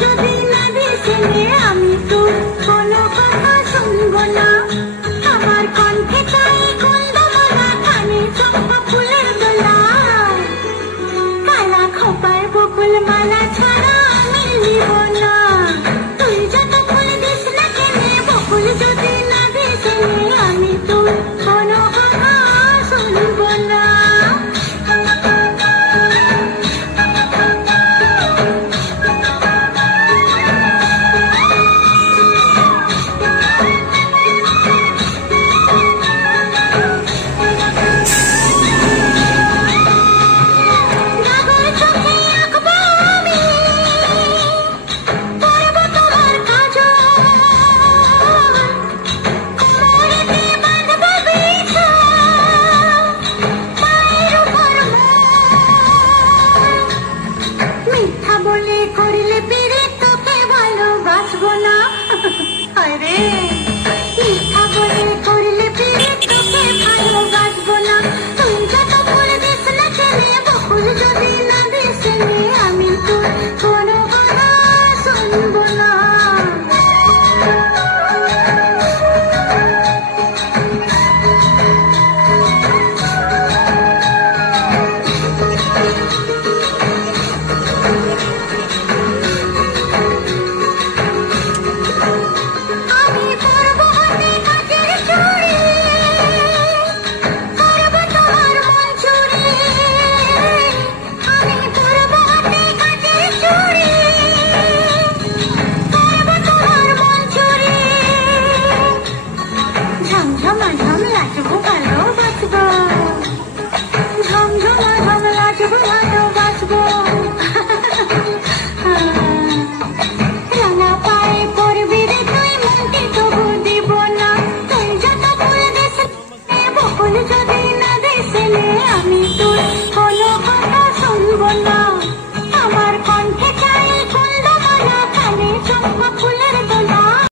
যদি না দিছিলে আমি তোর কোনো কথা শুনবো না। আমার কণ্ঠে তাই কুন্দমালা কানে চম্পা ফুলের দোলা, কালা খোপার বকুল মালা ছাড়া আমি নিব না। তুই যত ফুল দিস না কেনে, বকুল যদি না দিছিলে আমি তোর কোনো কথা শুনবো না। করলে পেরে তোকে ভালোবাসবো না। আরে মিথ্যা বলে করলে পেরে তোকে ভালোবাসবো না। তুই যত ফুল দিস না কেনে, বকুল যদি না দিসনে আমি তোর কোনো কথা শুনবো না। আমি